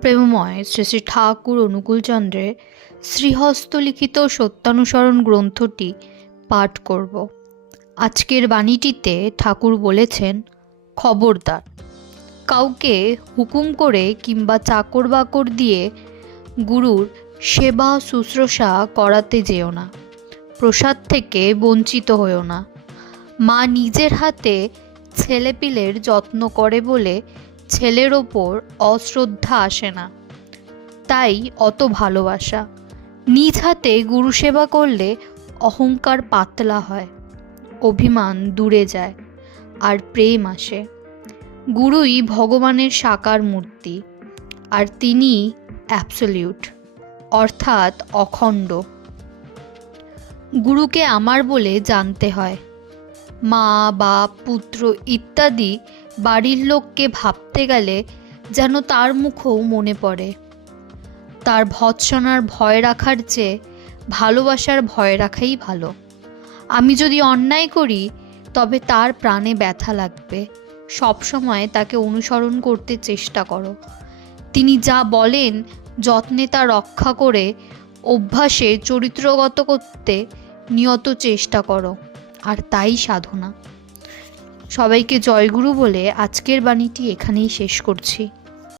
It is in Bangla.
প্রেমময় শ্রী শ্রী ঠাকুর অনুকূলচন্দ্রের শ্রীহস্তলিখিত সত্যানুসরণ গ্রন্থটি পাঠ করব। আজকের বাণীটিতে ঠাকুর বলেছেন, খবরদার, কাউকে হুকুম করে কিংবা চাকর বাকর দিয়ে গুরুর সেবা শুশ্রূষা করাতে যেও না। প্রসাদ থেকে বঞ্চিত হও না। মা নিজের হাতে ছেলেপিলের যত্ন করে বলে ছেলের ওপর অশ্রদ্ধা আসে না, তাই অত ভালোবাসা। নিজ হাতে গুরু সেবা করলে অহংকার পাতলা হয়, অভিমান দূরে যায়, আর প্রেম আসে। গুরুই ভগবানের সাকার মূর্তি, আর তিনি অ্যাবসলিউট অর্থাৎ অখণ্ড। গুরুকে আমার বলে জানতে হয়। মা, বাপ, পুত্র ইত্যাদি বাড়ির লোককে ভাবতে গেলে যেন তার মুখও মনে পড়ে। তার ভৎসনার ভয় রাখার চেয়ে ভালোবাসার ভয় রাখাই ভালো। আমি যদি অন্যায় করি তবে তার প্রাণে ব্যথা লাগবে। সবসময় তাকে অনুসরণ করতে চেষ্টা করো। তিনি যা বলেন যত্নে তা রক্ষা করে অভ্যাসে চরিত্রগত করতে নিয়ত চেষ্টা করো, আর তাই সাধনা। সবাইকে জয়গুরু বলে আজকের বাণীটি এখানেই শেষ করছি।